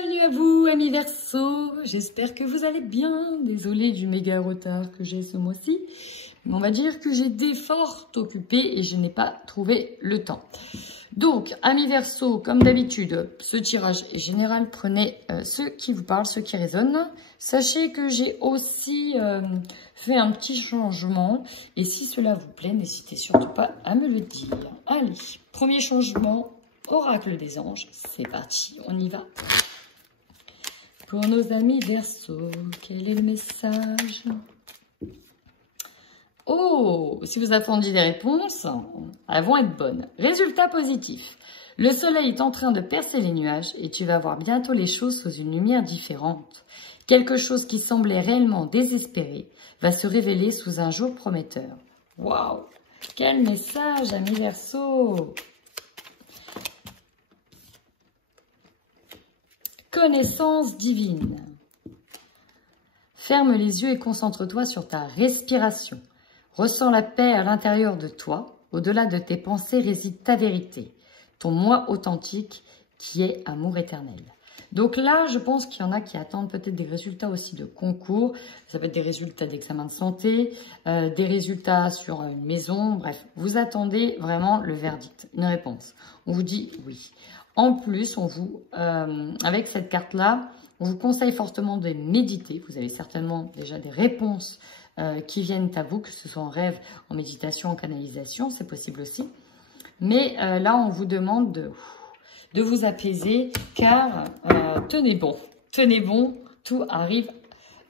Bienvenue à vous, amis Verseau. J'espère que vous allez bien. Désolée du méga retard que j'ai ce mois-ci. Mais on va dire que j'ai été fort occupée et je n'ai pas trouvé le temps. Donc, amis Verseau, comme d'habitude, ce tirage est général. Prenez ceux qui vous parlent, ceux qui résonnent. Sachez que j'ai aussi fait un petit changement. Et si cela vous plaît, n'hésitez surtout pas à me le dire. Allez, premier changement. Oracle des anges, c'est parti, on y va. Pour nos amis Verseau, quel est le message? Oh, si vous attendiez des réponses, elles vont être bonnes. Résultat positif. Le soleil est en train de percer les nuages et tu vas voir bientôt les choses sous une lumière différente. Quelque chose qui semblait réellement désespéré va se révéler sous un jour prometteur. Waouh, quel message, amis Verseau! Connaissance divine. Ferme les yeux et concentre-toi sur ta respiration. Ressens la paix à l'intérieur de toi. Au-delà de tes pensées réside ta vérité, ton moi authentique qui est amour éternel. Donc là, je pense qu'il y en a qui attendent peut-être des résultats aussi de concours. Ça peut être des résultats d'examen de santé, des résultats sur une maison. Bref, vous attendez vraiment le verdict, une réponse. On vous dit oui. En plus, avec cette carte-là, on vous conseille fortement de méditer. Vous avez certainement déjà des réponses qui viennent à vous, que ce soit en rêve, en méditation, en canalisation, c'est possible aussi. Mais là, on vous demande de vous apaiser, car tenez bon, tout arrive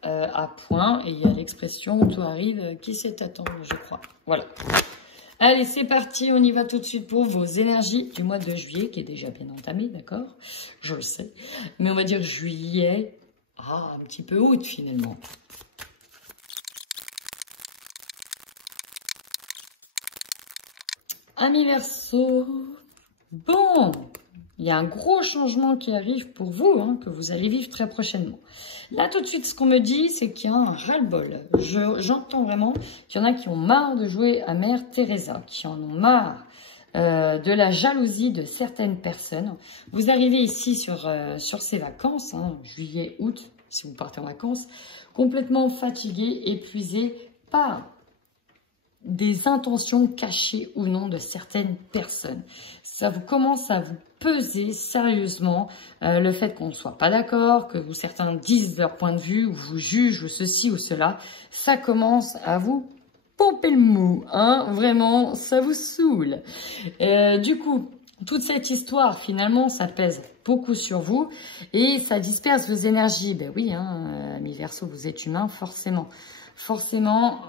à point. Et il y a l'expression, tout arrive, qui sait attendre, je crois. Voilà. Allez, c'est parti, on y va tout de suite pour vos énergies du mois de juillet, qui est déjà bien entamé, d'accord? Je le sais. Mais on va dire juillet, un petit peu août finalement. Amis Verseau, bon, il y a un gros changement qui arrive pour vous, que vous allez vivre très prochainement. Là, tout de suite, ce qu'on me dit, c'est qu'il y a un ras-le-bol. J'entends vraiment qu'il y en a qui ont marre de jouer à Mère Teresa, qui en ont marre de la jalousie de certaines personnes. Vous arrivez ici sur ces vacances, juillet, août, si vous partez en vacances, complètement fatigué, épuisé par des intentions cachées ou non de certaines personnes. Ça vous commence à vous peser sérieusement le fait qu'on ne soit pas d'accord, que certains disent leur point de vue, ou vous jugent, ou ceci ou cela. Ça commence à vous pomper le mou, vraiment, ça vous saoule. Du coup, toute cette histoire, finalement, ça pèse beaucoup sur vous et ça disperse vos énergies. Ben oui, amis Verseau, vous êtes humain, forcément. Forcément,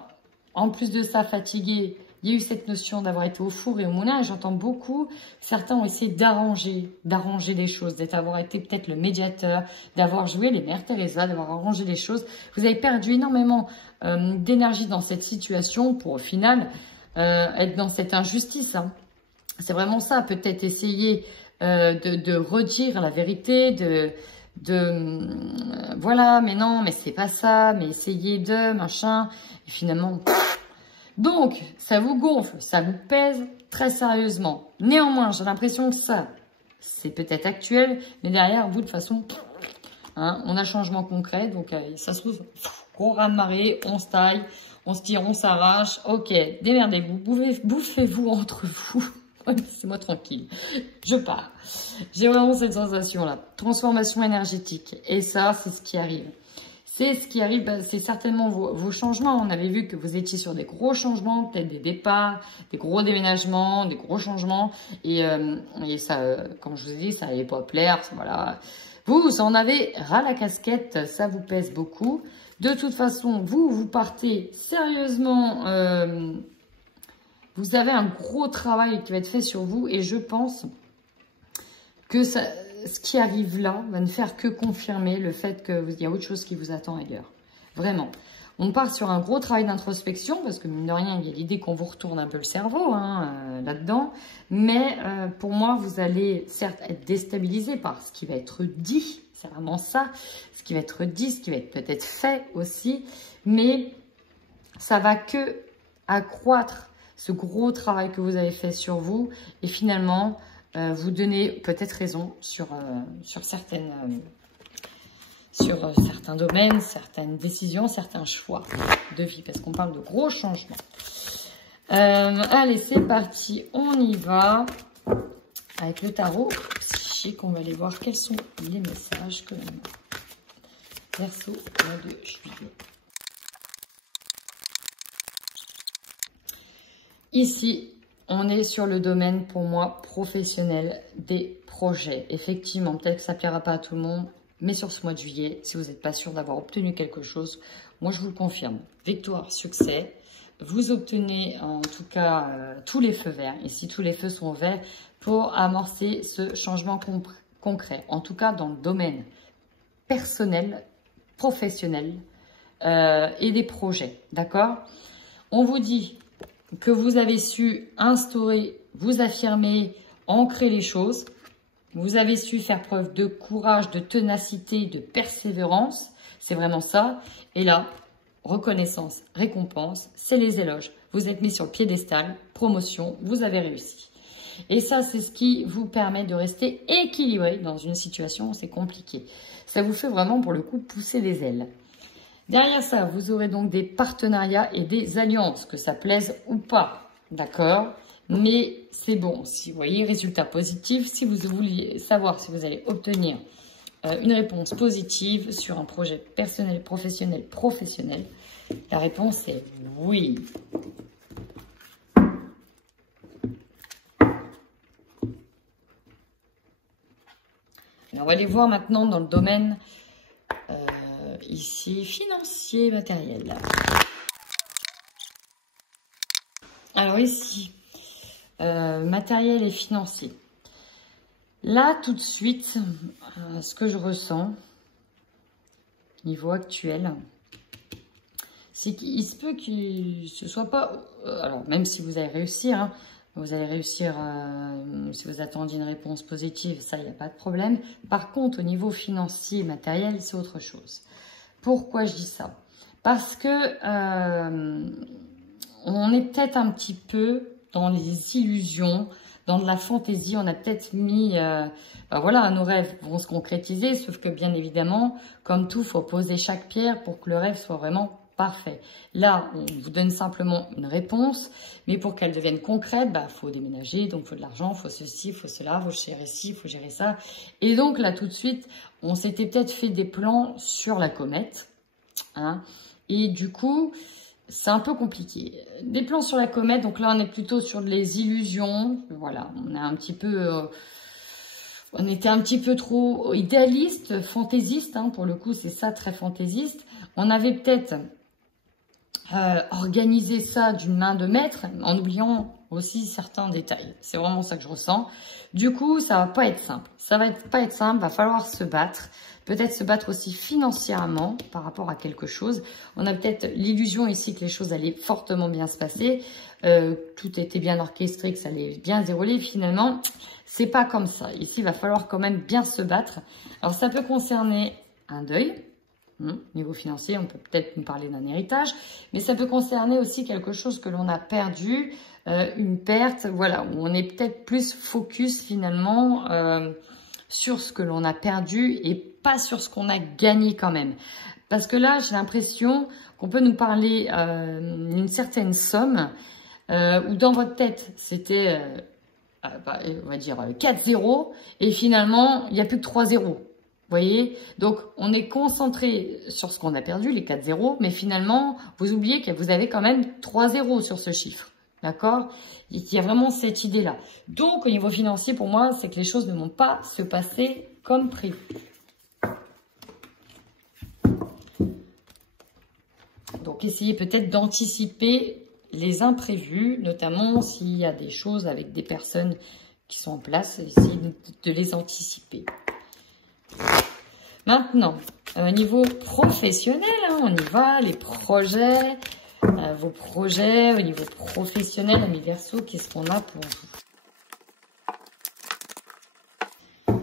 en plus de ça, fatigué, il y a eu cette notion d'avoir été au four et au moulin. Et j'entends beaucoup, certains ont essayé d'arranger les choses, d'avoir été peut-être le médiateur, d'avoir joué les Mères Teresa, d'avoir arrangé les choses. Vous avez perdu énormément d'énergie dans cette situation pour au final être dans cette injustice. C'est vraiment ça, peut-être essayer de redire la vérité, voilà, mais non, mais c'est pas ça, mais essayez de, machin, et finalement... Donc, ça vous gonfle, ça vous pèse très sérieusement. Néanmoins, j'ai l'impression que ça, c'est peut-être actuel, mais derrière, vous, de toute façon, on a changement concret. Donc, ça se trouve, gros raz-de-marée, on se taille, on se tire, on s'arrache. Ok, démerdez-vous, bouffez-vous entre vous. Laissez-moi tranquille, je pars. J'ai vraiment cette sensation-là. Transformation énergétique. Et ça, c'est ce qui arrive. C'est ce qui arrive, c'est certainement vos changements. On avait vu que vous étiez sur des gros changements, peut-être des départs, des gros déménagements, des gros changements. Et ça, comme je vous ai dit, ça n'allait pas plaire. Voilà. Vous en avez ras la casquette, ça vous pèse beaucoup. De toute façon, vous partez sérieusement... vous avez un gros travail qui va être fait sur vous. Et je pense que ça... ce qui arrive là va ne faire que confirmer le fait qu'il y a autre chose qui vous attend ailleurs. Vraiment. On part sur un gros travail d'introspection parce que, mine de rien, il y a l'idée qu'on vous retourne un peu le cerveau là-dedans. Mais pour moi, vous allez certes être déstabilisé par ce qui va être dit. C'est vraiment ça. Ce qui va être dit, ce qui va être peut-être fait aussi. Mais ça va que accroître ce gros travail que vous avez fait sur vous. Et finalement... vous donnez peut-être raison sur certaines sur certains domaines, certaines décisions, certains choix de vie, parce qu'on parle de gros changements. Allez, c'est parti, on y va avec le tarot psychique. On va aller voir quels sont les messages que l'on a. Verseau, mois de juillet. Ici, on est sur le domaine, pour moi, professionnel des projets. Effectivement, peut-être que ça ne plaira pas à tout le monde, mais sur ce mois de juillet, si vous n'êtes pas sûr d'avoir obtenu quelque chose, moi, je vous le confirme. Victoire, succès. Vous obtenez, en tout cas, tous les feux verts. Ici, tous les feux sont verts pour amorcer ce changement concret. En tout cas, dans le domaine personnel, professionnel et des projets. D'accord? On vous dit que vous avez su instaurer, vous affirmer, ancrer les choses. Vous avez su faire preuve de courage, de ténacité, de persévérance. C'est vraiment ça. Et là, reconnaissance, récompense, c'est les éloges. Vous êtes mis sur le piédestal, promotion, vous avez réussi. Et ça, c'est ce qui vous permet de rester équilibré dans une situation où c'est compliqué. Ça vous fait vraiment, pour le coup, pousser des ailes. Derrière ça, vous aurez donc des partenariats et des alliances, que ça plaise ou pas, d'accord? Mais c'est bon, si vous voyez, résultat positif, si vous vouliez savoir si vous allez obtenir une réponse positive sur un projet personnel, professionnel, la réponse est oui. Alors, on va aller voir maintenant dans le domaine ici financier, matériel. Alors ici, matériel et financier. Là, tout de suite, ce que je ressens, niveau actuel, c'est qu'il se peut qu'il ne soit pas... alors, même si vous allez réussir, hein, vous allez réussir, si vous attendiez une réponse positive, ça, il n'y a pas de problème. Par contre, au niveau financier et matériel, c'est autre chose. Pourquoi je dis ça? Parce que on est peut-être un petit peu dans les illusions, dans de la fantaisie. On a peut-être mis... voilà, nos rêves vont se concrétiser, sauf que bien évidemment, comme tout, il faut poser chaque pierre pour que le rêve soit vraiment parfait. Là, on vous donne simplement une réponse, mais pour qu'elle devienne concrète, faut déménager, donc il faut de l'argent, il faut ceci, il faut cela, il faut gérer ci, il faut gérer ça. Et donc là, tout de suite, on s'était peut-être fait des plans sur la comète, hein, et du coup, c'est un peu compliqué. Des plans sur la comète, donc là, on est plutôt sur les illusions. Voilà, on est un petit peu... on était un petit peu trop idéaliste, fantaisiste, hein, pour le coup, c'est ça, très fantaisiste. On avait peut-être organisé ça d'une main de maître, en oubliant aussi certains détails. C'est vraiment ça que je ressens. Du coup, ça va pas être simple. Ça va pas être simple, va falloir se battre. Peut-être se battre aussi financièrement par rapport à quelque chose. On a peut-être l'illusion ici que les choses allaient fortement bien se passer. Tout était bien orchestré, que ça allait bien se dérouler. Finalement, c'est pas comme ça. Ici, il va falloir quand même bien se battre. Alors, ça peut concerner un deuil. Niveau financier, on peut peut-être nous parler d'un héritage. Mais ça peut concerner aussi quelque chose que l'on a perdu. Une perte, voilà, où on est peut-être plus focus finalement sur ce que l'on a perdu et pas sur ce qu'on a gagné quand même. Parce que là, j'ai l'impression qu'on peut nous parler d'une certaine somme où dans votre tête, c'était, on va dire, 4 zéros et finalement, il n'y a plus que 3 zéros. Vous voyez? Donc, on est concentré sur ce qu'on a perdu, les 4 zéros, mais finalement, vous oubliez que vous avez quand même 3 zéros sur ce chiffre. D'accord? Il y a vraiment cette idée-là. Donc, au niveau financier, pour moi, c'est que les choses ne vont pas se passer comme prévu. Donc, essayez peut-être d'anticiper les imprévus, notamment s'il y a des choses avec des personnes qui sont en place, essayez de les anticiper. Maintenant, au niveau professionnel, hein, on y va, les projets... vos projets au niveau professionnel, amis Verseau, qu'est-ce qu'on a pour vous?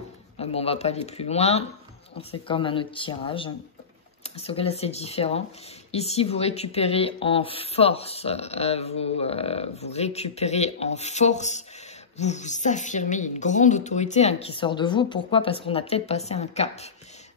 Bon, on va pas aller plus loin. C'est comme un autre tirage. Sauf que là, c'est différent. Ici, vous récupérez en force. Vous récupérez en force. Vous vous affirmez une grande autorité hein, qui sort de vous. Pourquoi? Parce qu'on a peut-être passé un cap.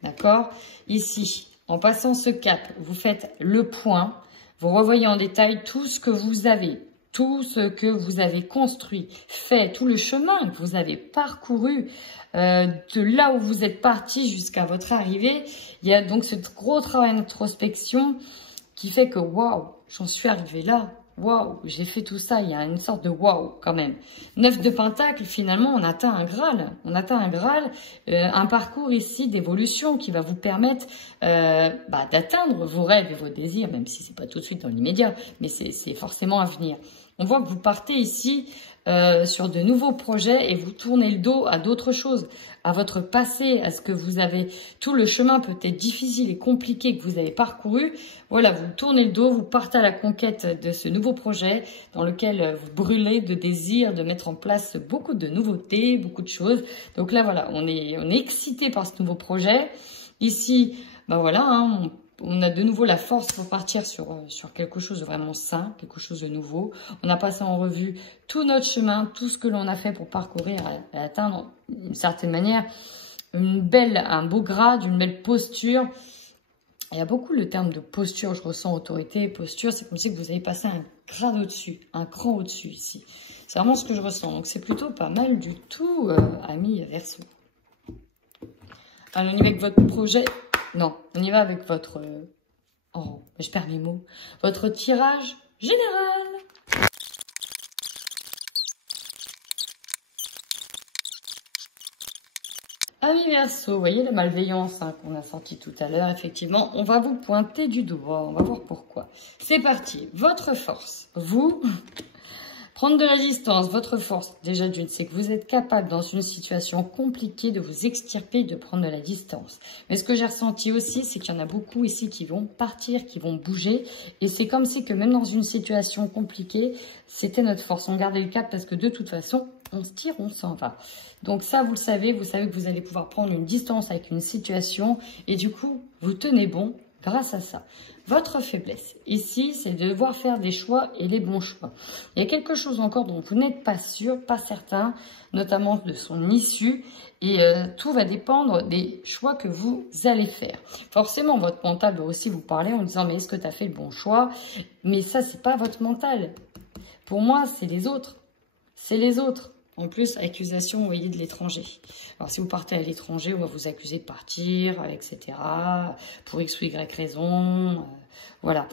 D'accord? Ici, en passant ce cap, vous faites le point. Vous revoyez en détail tout ce que vous avez, tout ce que vous avez construit, fait, tout le chemin que vous avez parcouru, de là où vous êtes parti jusqu'à votre arrivée. Il y a donc ce gros travail d'introspection qui fait que waouh, j'en suis arrivé là. Waouh, j'ai fait tout ça, il y a une sorte de waouh quand même. 9 de Pentacle, finalement, on atteint un Graal. On atteint un Graal, un parcours ici d'évolution qui va vous permettre d'atteindre vos rêves et vos désirs, même si c'est pas tout de suite dans l'immédiat, mais c'est forcément à venir. On voit que vous partez ici sur de nouveaux projets et vous tournez le dos à d'autres choses, à votre passé, à ce que vous avez, tout le chemin peut-être difficile et compliqué que vous avez parcouru. Voilà, vous tournez le dos, vous partez à la conquête de ce nouveau projet dans lequel vous brûlez de désir de mettre en place beaucoup de nouveautés, beaucoup de choses. Donc là, voilà, on est excité par ce nouveau projet. Ici, ben voilà, hein, on a de nouveau la force pour partir sur quelque chose de vraiment sain, quelque chose de nouveau. On a passé en revue tout notre chemin, tout ce que l'on a fait pour parcourir et atteindre d'une certaine manière un beau grade, une belle posture. Il y a beaucoup le terme de posture, je ressens autorité, posture, c'est comme si vous avez passé un grade au-dessus, un cran au-dessus ici. C'est vraiment ce que je ressens, donc c'est plutôt pas mal du tout, amis Verseau. Alors on y va avec votre projet, non, on y va avec votre, oh, je perds mes mots, votre tirage général. Amis Verseau, vous voyez la malveillance qu'on a sentie tout à l'heure, effectivement, on va vous pointer du doigt, on va voir pourquoi. C'est parti, votre force, vous, prendre de la distance, votre force, déjà d'une, c'est que vous êtes capable dans une situation compliquée de vous extirper, de prendre de la distance. Mais ce que j'ai ressenti aussi, c'est qu'il y en a beaucoup ici qui vont partir, qui vont bouger, et c'est comme si que même dans une situation compliquée, c'était notre force, on gardait le cap parce que de toute façon, on se tire, on s'en va. Donc ça, vous le savez, vous savez que vous allez pouvoir prendre une distance avec une situation et du coup, vous tenez bon grâce à ça. Votre faiblesse, ici, c'est de devoir faire des choix et les bons choix. Il y a quelque chose encore dont vous n'êtes pas sûr, pas certain, notamment de son issue et tout va dépendre des choix que vous allez faire. Forcément, votre mental doit aussi vous parler en disant « mais est-ce que tu as fait le bon choix ?» Mais ça, c'est pas votre mental. Pour moi, c'est les autres. C'est les autres. En plus, accusation, vous voyez, de l'étranger. Alors, si vous partez à l'étranger, on va vous accuser de partir, etc. Pour X ou Y raison. Voilà.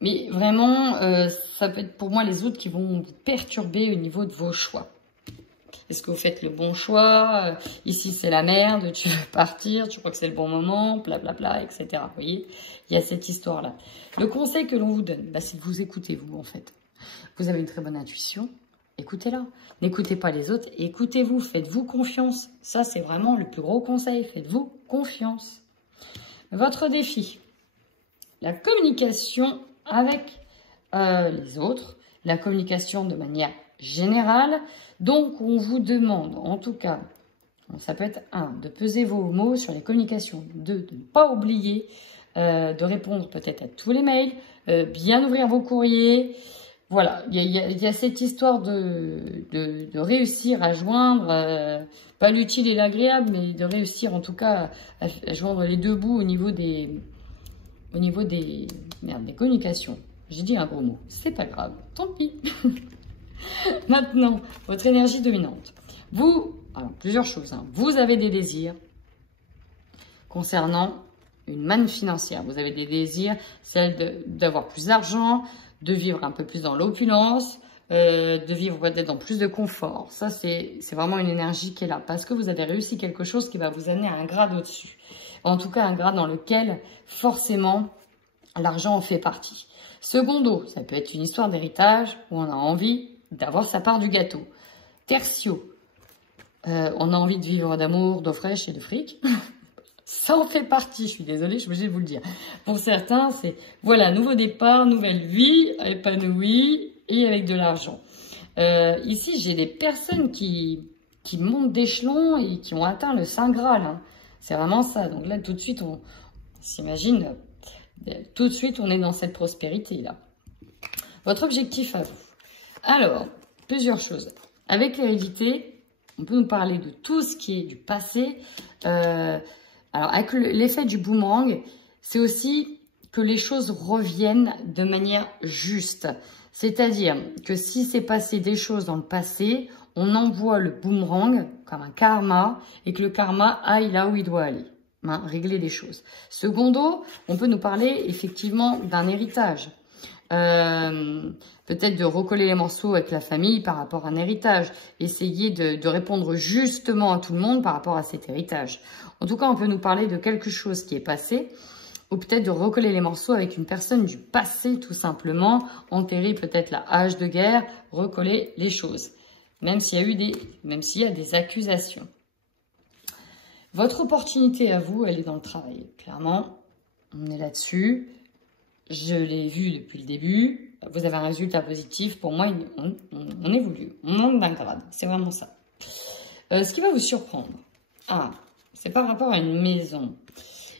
Mais vraiment, ça peut être pour moi les autres qui vont vous perturber au niveau de vos choix. Est-ce que vous faites le bon choix? Ici, c'est la merde, tu veux partir, tu crois que c'est le bon moment, blablabla, etc. Vous voyez, il y a cette histoire-là. Le conseil que l'on vous donne, bah, c'est de vous écouter, vous, en fait. Vous avez une très bonne intuition, écoutez-la. N'écoutez pas les autres, écoutez-vous, faites-vous confiance. Ça, c'est vraiment le plus gros conseil, faites-vous confiance. Votre défi, la communication avec les autres, la communication de manière générale. Donc, on vous demande, en tout cas, ça peut être 1, de peser vos mots sur les communications, 2, de ne pas oublier de répondre peut-être à tous les mails, bien ouvrir vos courriers. Voilà, il y a cette histoire de réussir à joindre, pas l'utile et l'agréable, mais de réussir en tout cas à joindre les deux bouts au niveau des communications. J'ai dit un gros mot, c'est pas grave, tant pis. Maintenant, votre énergie dominante. Vous, alors plusieurs choses, hein. Vous avez des désirs concernant une manne financière. Vous avez des désirs, celle d'avoir plus d'argent, de vivre un peu plus dans l'opulence, de vivre peut-être dans plus de confort. Ça, c'est vraiment une énergie qui est là. Parce que vous avez réussi quelque chose qui va vous amener à un grade au-dessus. En tout cas, un grade dans lequel, forcément, l'argent en fait partie. Secondo, ça peut être une histoire d'héritage où on a envie d'avoir sa part du gâteau. Tertio, on a envie de vivre d'amour, d'eau fraîche et de fric. Ça en fait partie, je suis désolée, je suis obligée de vous le dire. Pour certains, c'est, voilà, nouveau départ, nouvelle vie, épanouie et avec de l'argent. Ici, j'ai des personnes qui montent d'échelon et qui ont atteint le Saint Graal. Hein. C'est vraiment ça. Donc là, tout de suite, on s'imagine, tout de suite, on est dans cette prospérité-là. Votre objectif à vous. Alors, plusieurs choses. Avec l'hérédité, on peut nous parler de tout ce qui est du passé, Alors, avec l'effet du boomerang, c'est aussi que les choses reviennent de manière juste. C'est-à-dire que si c'est passé des choses dans le passé, on envoie le boomerang comme un karma et que le karma aille là où il doit aller. Hein, régler des choses. Secondo, on peut nous parler effectivement d'un héritage. Peut-être de recoller les morceaux avec la famille par rapport à un héritage. Essayer de répondre justement à tout le monde par rapport à cet héritage. En tout cas, on peut nous parler de quelque chose qui est passé ou peut-être de recoller les morceaux avec une personne du passé tout simplement, enterrer peut-être la hache de guerre, recoller les choses. Même s'il y a des accusations. Votre opportunité à vous, elle est dans le travail. Clairement, on est là-dessus. Je l'ai vu depuis le début. Vous avez un résultat positif. Pour moi, on évolue. On monte d'un grade. C'est vraiment ça. Ce qui va vous surprendre. C'est par rapport à une maison.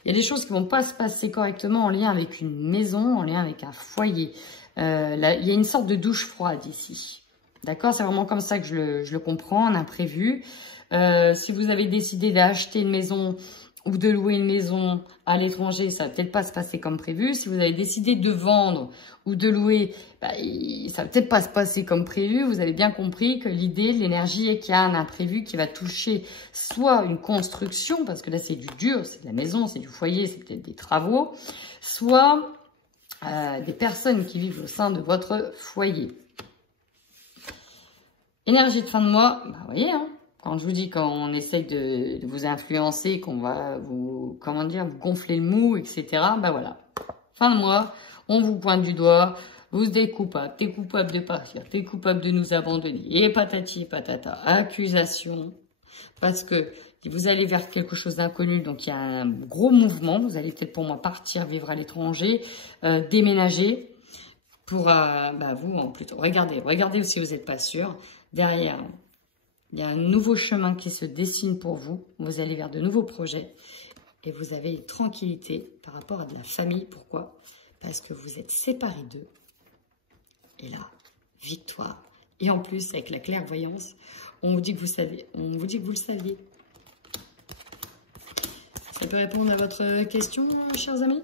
Il y a des choses qui ne vont pas se passer correctement en lien avec une maison, en lien avec un foyer. Là, il y a une sorte de douche froide ici. D'accord? C'est vraiment comme ça que je le comprends, un imprévu. Si vous avez décidé d'acheter une maison ou de louer une maison à l'étranger, ça va peut-être pas se passer comme prévu. Si vous avez décidé de vendre ou de louer, ça va peut-être pas se passer comme prévu. Vous avez bien compris que l'idée, l'énergie est qu'il y a un imprévu qui va toucher soit une construction, parce que là c'est du dur, c'est de la maison, c'est du foyer, c'est peut-être des travaux, soit des personnes qui vivent au sein de votre foyer. Énergie de fin de mois, vous voyez, hein. Quand je vous dis qu'on essaye de vous influencer, qu'on va vous gonfler le mou, etc. Voilà. Fin de mois, on vous pointe du doigt, vous êtes coupable, t'es coupable de partir, t'es coupable de nous abandonner, et patati patata, accusation, parce que vous allez vers quelque chose d'inconnu, donc il y a un gros mouvement, vous allez peut-être pour moi partir, vivre à l'étranger, déménager, pour vous en plutôt. Regardez si vous n'êtes pas sûr, derrière. Il y a un nouveau chemin qui se dessine pour vous. Vous allez vers de nouveaux projets. Et vous avez une tranquillité par rapport à de la famille. Pourquoi? Parce que vous êtes séparés d'eux. Et là, victoire. Et en plus, avec la clairvoyance, on vous dit que vous savez. On vous dit que vous le saviez. Ça peut répondre à votre question, chers amis?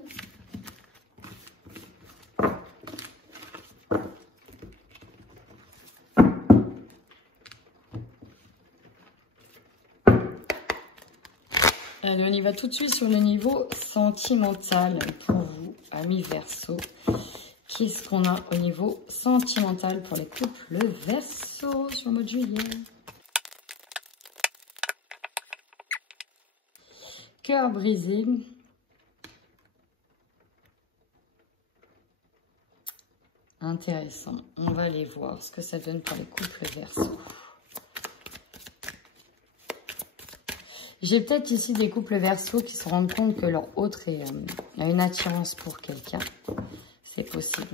Allez, on y va tout de suite sur le niveau sentimental pour vous, amis Verseau. Qu'est-ce qu'on a au niveau sentimental pour les couples Verseau sur le mois de juillet? Cœur brisé. Intéressant. On va aller voir ce que ça donne pour les couples Verseau. J'ai peut-être ici des couples Verseau qui se rendent compte que leur autre a une attirance pour quelqu'un. C'est possible.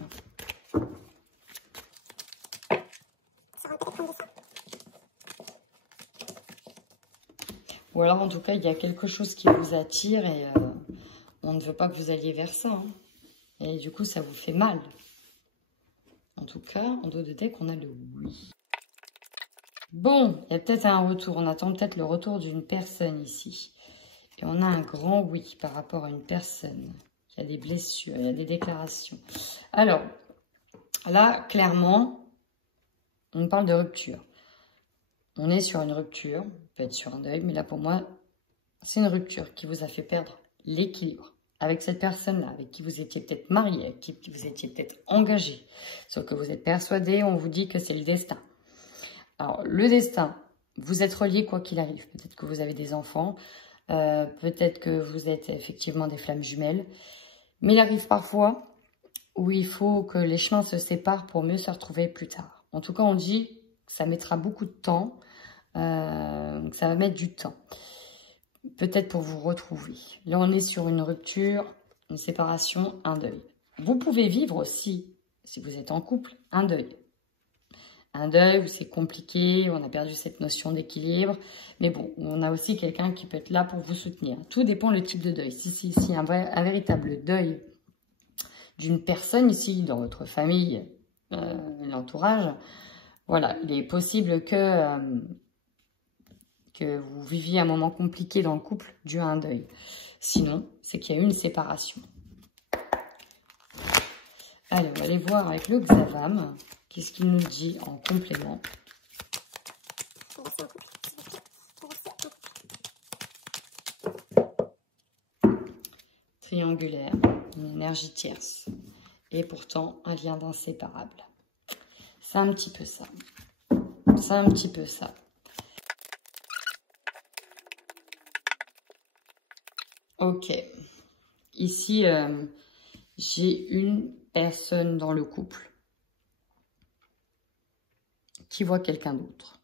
Ou alors, en tout cas, il y a quelque chose qui vous attire et on ne veut pas que vous alliez vers ça. Hein. Et du coup, ça vous fait mal. En tout cas, en dos de deck, on a le oui. Bon, il y a peut-être un retour. On attend peut-être le retour d'une personne ici. Et on a un grand oui par rapport à une personne. Il y a des blessures, il y a des déclarations. Alors, là, clairement, on parle de rupture. On est sur une rupture. On peut être sur un deuil, mais là, pour moi, c'est une rupture qui vous a fait perdre l'équilibre avec cette personne-là, avec qui vous étiez peut-être marié, avec qui vous étiez peut-être engagé. Sauf que vous êtes persuadé, on vous dit que c'est le destin. Alors, le destin, vous êtes reliés quoi qu'il arrive. Peut-être que vous avez des enfants, peut-être que vous êtes effectivement des flammes jumelles. Mais il arrive parfois où il faut que les chemins se séparent pour mieux se retrouver plus tard. En tout cas, on dit que ça mettra beaucoup de temps, que ça va mettre du temps. Peut-être pour vous retrouver. Là, on est sur une rupture, une séparation, un deuil. Vous pouvez vivre aussi, si vous êtes en couple, un deuil. Un deuil où c'est compliqué, on a perdu cette notion d'équilibre. Mais bon, on a aussi quelqu'un qui peut être là pour vous soutenir. Tout dépend le type de deuil. Si un véritable deuil d'une personne ici, dans votre famille, l'entourage, voilà, il est possible que que vous viviez un moment compliqué dans le couple dû à un deuil. Sinon, c'est qu'il y a eu une séparation. Allez, on va aller voir avec le Xavam. Qu'est-ce qu'il nous dit en complément? Triangulaire, une énergie tierce. Et pourtant, un lien d'inséparable. C'est un petit peu ça. C'est un petit peu ça. Ok. Ici, j'ai une personne dans le couple qui voit quelqu'un d'autre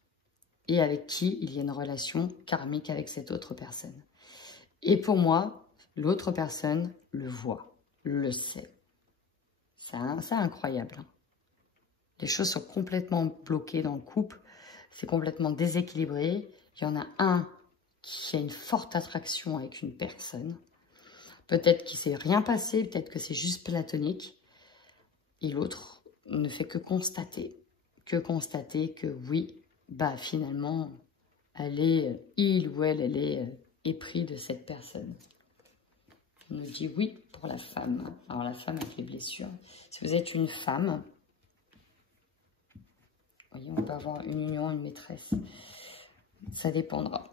et avec qui il y a une relation karmique avec cette autre personne. Et pour moi, l'autre personne le voit, le sait. C'est incroyable. Hein. Les choses sont complètement bloquées dans le couple. C'est complètement déséquilibré. Il y en a un qui a une forte attraction avec une personne. Peut-être qu'il ne s'est rien passé, peut-être que c'est juste platonique. Et l'autre ne fait que constater que oui, bah finalement, il ou elle est épris de cette personne. On nous dit oui pour la femme. Alors la femme avec les blessures. Si vous êtes une femme, vous voyez, on peut avoir une union, une maîtresse. Ça dépendra.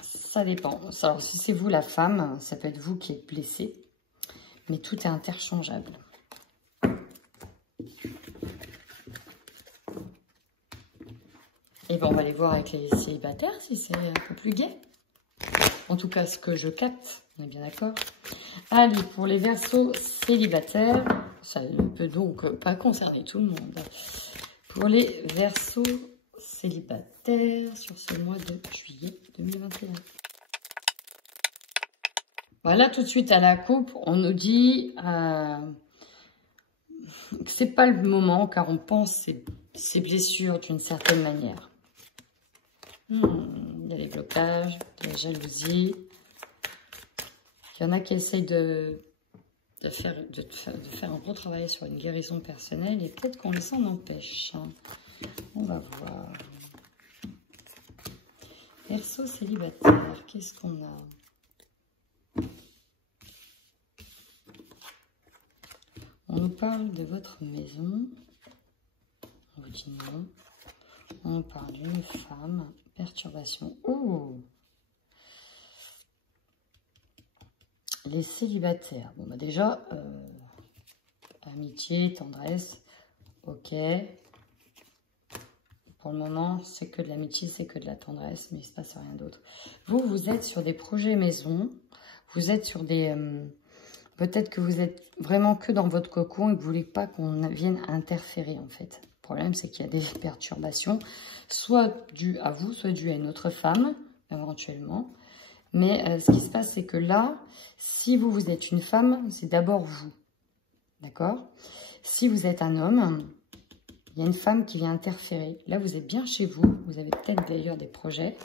Ça dépend. Alors si c'est vous la femme, ça peut être vous qui êtes blessé. Mais tout est interchangeable. Et bien, on va aller voir avec les célibataires si c'est un peu plus gai. En tout cas, ce que je capte, on est bien d'accord. Allez, pour les Verseaux célibataires, ça ne peut donc pas concerner tout le monde. Pour les Verseaux célibataires sur ce mois de juillet 2021. Voilà, tout de suite à la coupe, on nous dit que c'est pas le moment car on pense ces blessures d'une certaine manière. Il y a les blocages, la jalousie. Il y en a qui essayent de faire un gros travail sur une guérison personnelle et peut-être qu'on les en empêche. Hein. On va voir. Verseau célibataire, qu'est-ce qu'on a? On nous parle de votre maison. On vous dit non. On nous parle d'une femme. Perturbation. Oh! Les célibataires. Bon, bah déjà, amitié, tendresse. Ok. Pour le moment, c'est que de l'amitié, c'est que de la tendresse, mais il ne se passe rien d'autre. Vous êtes sur des projets maison. Vous êtes sur des... peut-être que vous êtes vraiment que dans votre cocon et que vous ne voulez pas qu'on vienne interférer, en fait. Le problème, c'est qu'il y a des perturbations, soit dues à vous, soit dues à une autre femme, éventuellement. Mais ce qui se passe, c'est que là, si vous êtes une femme, c'est d'abord vous. D'accord? Si vous êtes un homme, il y a une femme qui vient interférer. Là, vous êtes bien chez vous. Vous avez peut-être d'ailleurs des projets.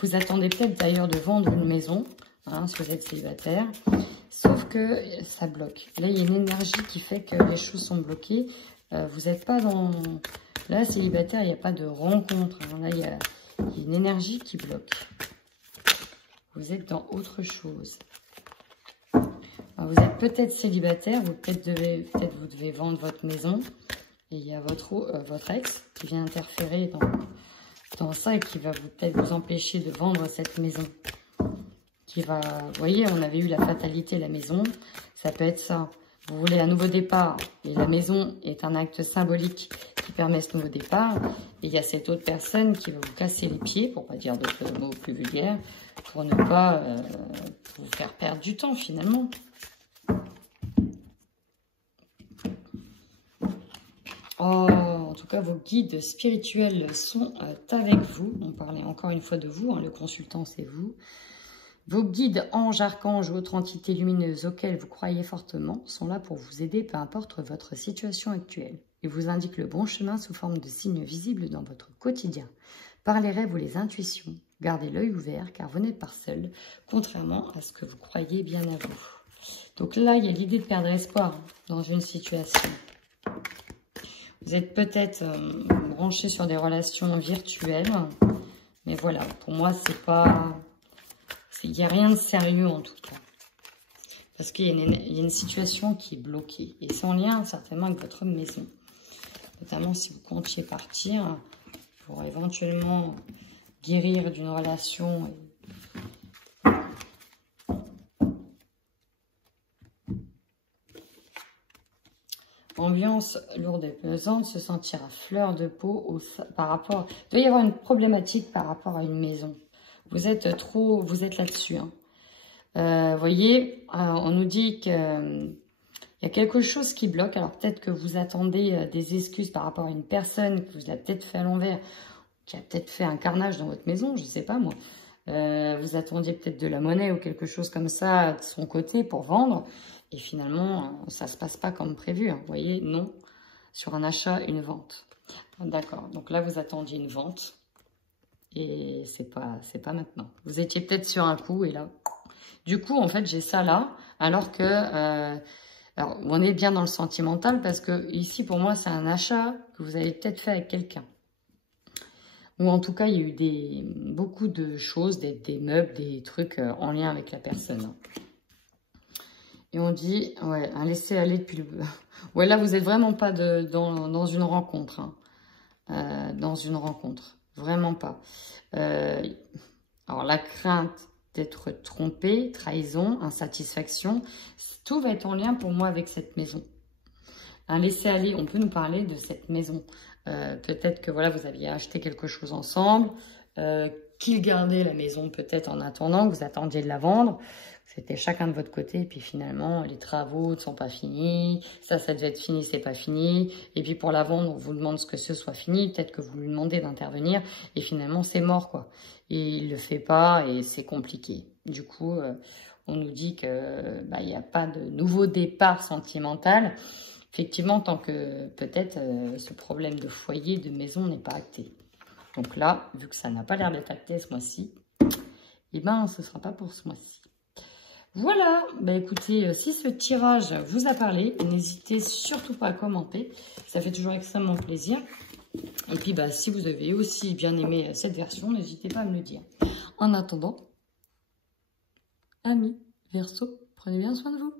Vous attendez peut-être d'ailleurs de vendre une maison, hein, si vous êtes célibataire. Sauf que ça bloque. Là, il y a une énergie qui fait que les choses sont bloquées. Vous n'êtes pas dans... Là, célibataire, il n'y a pas de rencontre. Hein. Là, il y a une énergie qui bloque. Vous êtes dans autre chose. Alors, vous êtes peut-être célibataire. Peut-être vous devez vendre votre maison. Et il y a votre ex qui vient interférer dans ça et qui va peut-être vous empêcher de vendre cette maison. Qui va... Vous voyez, on avait eu la fatalité, la maison. Ça peut être ça. Vous voulez un nouveau départ et la maison est un acte symbolique qui permet ce nouveau départ. Et il y a cette autre personne qui va vous casser les pieds, pour ne pas dire d'autres mots plus vulgaires, pour ne pas vous faire perdre du temps finalement. Oh, en tout cas, vos guides spirituels sont avec vous. On parlait encore une fois de vous, hein, le consultant c'est vous. Vos guides, anges, archanges ou autres entités lumineuses auxquelles vous croyez fortement sont là pour vous aider, peu importe votre situation actuelle. Ils vous indiquent le bon chemin sous forme de signes visibles dans votre quotidien. Par les rêves ou les intuitions, gardez l'œil ouvert car vous n'êtes pas seul, contrairement à ce que vous croyez bien à vous. Donc là, il y a l'idée de perdre espoir dans une situation. Vous êtes peut-être branché sur des relations virtuelles. Mais voilà, pour moi, c'est pas... Il n'y a rien de sérieux en tout cas. Parce qu'il y a une situation qui est bloquée. Et c'est en lien certainement avec votre maison. Notamment si vous comptiez partir pour éventuellement guérir d'une relation. Ambiance lourde et pesante, se sentir à fleur de peau par rapport... Il doit y avoir une problématique par rapport à une maison. Vous êtes là-dessus. Hein. Voyez, on nous dit qu'il y a quelque chose qui bloque. Alors peut-être que vous attendez des excuses par rapport à une personne qui vous a peut-être fait à l'envers, qui a peut-être fait un carnage dans votre maison, je ne sais pas moi. Vous attendiez peut-être de la monnaie ou quelque chose comme ça de son côté pour vendre. Et finalement, ça ne se passe pas comme prévu. Hein. Vous voyez, non. Sur un achat, une vente. D'accord. Donc là, vous attendiez une vente. Et c'est pas maintenant. Vous étiez peut-être sur un coup et là... Du coup, en fait, j'ai ça là. Alors que... alors, on est bien dans le sentimental parce que ici, pour moi, c'est un achat que vous avez peut-être fait avec quelqu'un. Ou en tout cas, il y a eu beaucoup de choses, des meubles, des trucs en lien avec la personne. Et on dit, ouais, un laisser-aller depuis le... Ouais, là, vous n'êtes vraiment pas dans une rencontre. Hein. Dans une rencontre. Vraiment pas. Alors, la crainte d'être trompé, trahison, insatisfaction, tout va être en lien pour moi avec cette maison. Un laisser-aller, on peut nous parler de cette maison. Peut-être que voilà, vous aviez acheté quelque chose ensemble, qu'il gardait la maison peut-être en attendant, que vous attendiez de la vendre. C'était chacun de votre côté, et puis finalement, les travaux ne sont pas finis, ça devait être fini, c'est pas fini. Et puis pour la vendre, on vous demande ce que ce soit fini, peut-être que vous lui demandez d'intervenir, et finalement, c'est mort, quoi. Et il le fait pas, et c'est compliqué. Du coup, on nous dit que il n'y a pas de nouveau départ sentimental. Effectivement, tant que peut-être ce problème de foyer, de maison n'est pas acté. Donc là, vu que ça n'a pas l'air d'être acté ce mois-ci, eh ben, ce ne sera pas pour ce mois-ci. Voilà, bah écoutez, si ce tirage vous a parlé, n'hésitez surtout pas à commenter, ça fait toujours extrêmement plaisir. Et puis, bah, si vous avez aussi bien aimé cette version, n'hésitez pas à me le dire. En attendant, amis Verseau, prenez bien soin de vous.